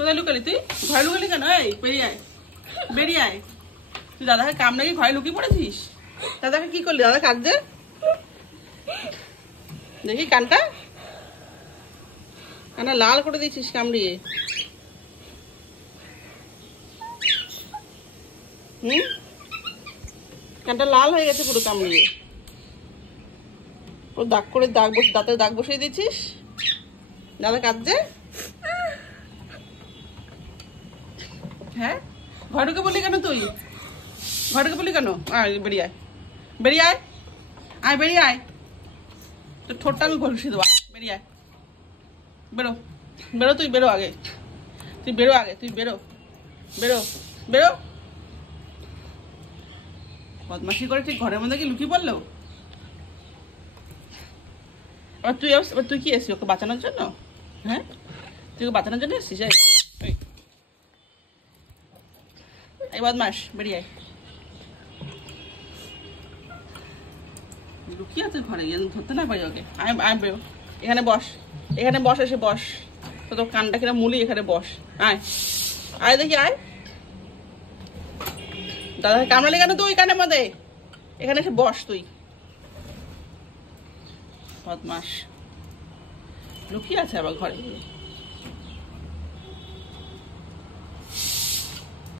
কোথায় লুকালি তুই? ঘরে লুকালি কেন? এই বেরিয়ে আয়, বেরিয়ে আয়। তুই দাদাকে কামড়ে কি ঘরে লুকিয়ে পড়েছিস? দাদাকে কি করলি? দাদা কাঁদছে, দেখি কানটা কানটা লাল করে দিয়েছিস কামড়িয়ে। কানটা লাল হয়ে গেছে পুরো কামড়িয়ে। ও দাগ করে দাঁতে দাগ বসিয়ে দিয়েছিস। দাদা কাঁদছে। হ্যাঁ, ঘরকে বলি কেন তুই? ঘরকে বলি কেন? আয় বেরিয়ে আয়, বেরিয়ে আয়, আয় বেরিয়ে আয়। তোর ঠোঁটটা আমি ঘষে দেবো। বেরিয়ে আয়, বেরো, বেরো, তুই বেরো আগে, তুই বেরো আগে, তুই বেরো, বেরো, বেরো। বদমাশি করে ঠিক ঘরের মধ্যে কি লুকিয়ে পড়লো? এবার তুই কি এসছিস ওকে বাঁচানোর জন্য? হ্যাঁ, তুই ওকে বাঁচানোর জন্য এসছিস? এই বদমাস, বেরিয়ে আয়। লুকিয়ে আছে ঘরে, ধরতে না পারি ওকে। আয় বেরো, এখানে বস, এখানে বস, এসে বস। তোর কানটা কিনা মুলি, এখানে বস। আয়, আয় দেখি, আয়। দাদাকে কামড়ালি কেন তুই কানের মধ্যে? এখানে এসে বস তুই। বদমাস, লুকিয়ে আছে আবার ঘরে।